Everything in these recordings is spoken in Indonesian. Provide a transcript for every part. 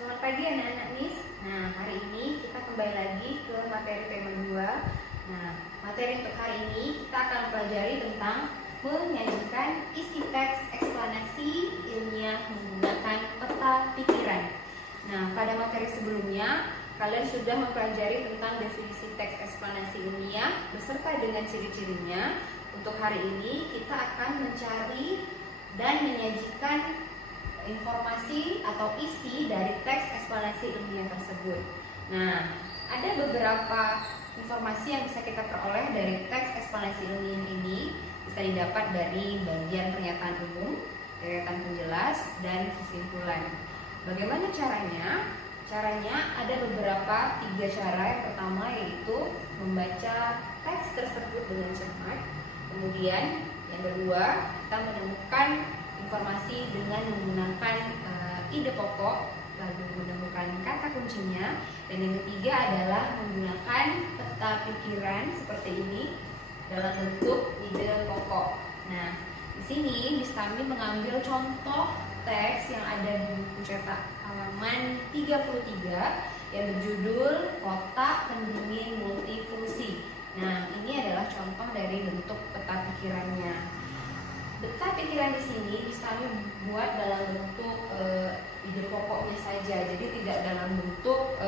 Selamat pagi anak-anak MIS. Nah, hari ini kita kembali lagi ke materi tema 2. Nah, materi untuk hari ini kita akan pelajari tentang menyajikan isi teks eksplanasi ilmiah menggunakan peta pikiran. Nah, pada materi sebelumnya kalian sudah mempelajari tentang definisi teks eksplanasi ilmiah beserta dengan ciri-cirinya. Untuk hari ini kita akan mencari dan menyajikan informasi atau isi dari teks eksplanasi ilmiah tersebut. Nah, ada beberapa informasi yang bisa kita peroleh dari teks eksplanasi ilmiah ini. Bisa didapat dari bagian pernyataan umum, deretan penjelas, dan kesimpulan. Bagaimana caranya? Caranya ada beberapa 3 cara. Yang pertama yaitu membaca teks tersebut dengan cermat. Kemudian yang kedua, kita menemukan informasi dengan menggunakan ide pokok, lalu menemukan kata kuncinya, dan yang ketiga adalah menggunakan peta pikiran seperti ini dalam bentuk ide pokok. Nah, di sini Miss Tami mengambil contoh teks yang ada di buku cetak halaman 33 yang berjudul Kotak Pendingin Multifungsi. Nah, ini adalah contoh dari bentuk peta pikirannya. Peta pikiran di sini bisa kami buat dalam bentuk ide pokoknya saja, jadi tidak dalam bentuk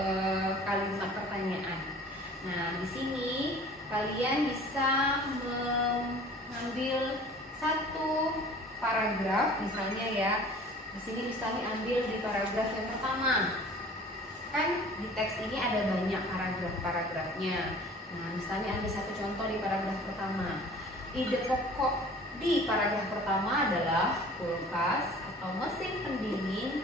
kalimat pertanyaan. Nah, di sini kalian bisa mengambil satu paragraf, misalnya ya. Di sini bisa diambil di paragraf yang pertama. Kan di teks ini ada banyak paragraf-paragrafnya. Nah, misalnya ambil satu contoh di paragraf pertama. Ide pokok di paragraf pertama adalah kulkas atau mesin pendingin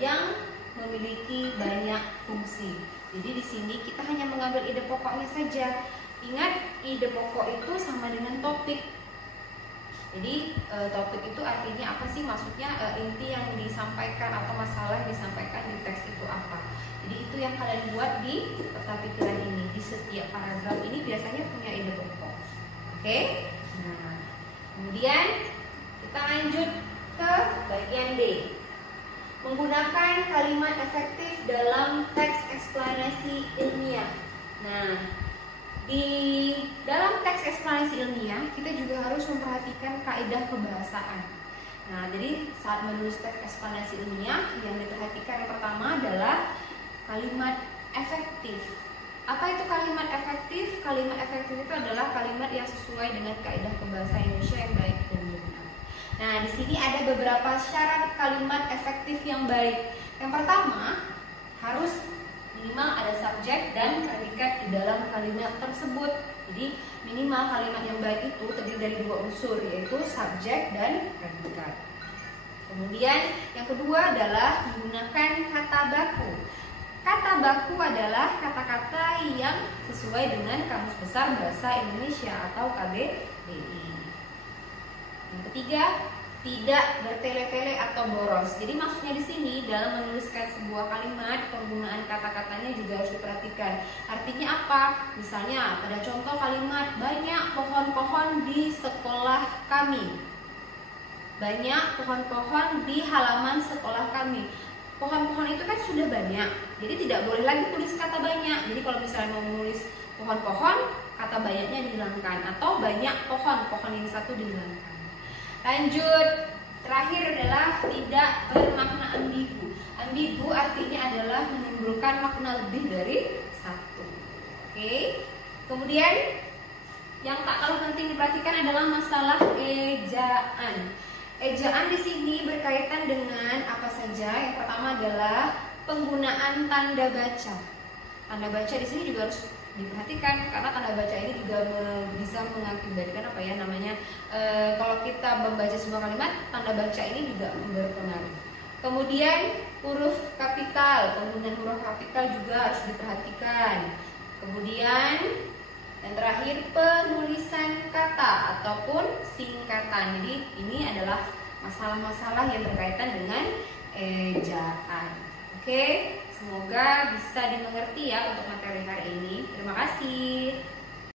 yang memiliki banyak fungsi. Jadi di sini kita hanya mengambil ide pokoknya saja. Ingat, ide pokok itu sama dengan topik. Jadi topik itu artinya apa sih? Maksudnya inti yang disampaikan atau masalah yang disampaikan di teks itu apa. Jadi itu yang kalian buat di peta pikiran ini. Di setiap paragraf ini biasanya punya ide pokok. Oke? Nah, kemudian kita lanjut ke bagian D. Menggunakan kalimat efektif dalam teks eksplanasi ilmiah. Nah, di dalam teks eksplanasi ilmiah kita juga harus memperhatikan kaidah kebahasaan. Nah, jadi saat menulis teks eksplanasi ilmiah yang diperhatikan yang pertama adalah kalimat efektif. Apa itu kalimat efektif? Kalimat efektif itu adalah kalimat yang sesuai dengan kaidah kebahasaan Indonesia yang baik dan benar. Nah, di sini ada beberapa syarat kalimat efektif yang baik. Yang pertama, harus minimal ada subjek dan predikat di dalam kalimat tersebut. Jadi, minimal kalimat yang baik itu terdiri dari 2 unsur, yaitu subjek dan predikat. Kemudian, yang kedua adalah menggunakan kata baku. Kata baku adalah kata-kata yang sesuai dengan Kamus Besar Bahasa Indonesia atau KBBI. Yang ketiga, tidak bertele-tele atau boros. Jadi maksudnya di sini dalam menuliskan sebuah kalimat, penggunaan kata-katanya juga harus diperhatikan. Artinya apa? Misalnya pada contoh kalimat, banyak pohon-pohon di sekolah kami. Banyak pohon-pohon di halaman sekolah kami. Pohon-pohon itu kan sudah banyak, jadi tidak boleh lagi tulis kata banyak. Jadi kalau misalnya mau menulis pohon-pohon, kata banyaknya dihilangkan, atau banyak pohon yang satu dihilangkan. Lanjut, terakhir adalah tidak bermakna ambigu. Ambigu artinya adalah menimbulkan makna lebih dari satu. Oke. Kemudian yang tak kalah penting diperhatikan adalah masalah ejaan. Ejaan di sini berkaitan dengan apa saja? Yang pertama adalah penggunaan tanda baca. Tanda baca di sini juga harus diperhatikan karena tanda baca ini juga bisa mengakibatkan kalau kita membaca sebuah kalimat, tanda baca ini juga berpengaruh. Kemudian huruf kapital, penggunaan huruf kapital juga harus diperhatikan. Kemudian yang terakhir, penulisan kata ataupun singkatan. Jadi ini adalah masalah-masalah yang berkaitan dengan ejaan. Oke, semoga bisa dimengerti ya untuk materi hari ini. Terima kasih.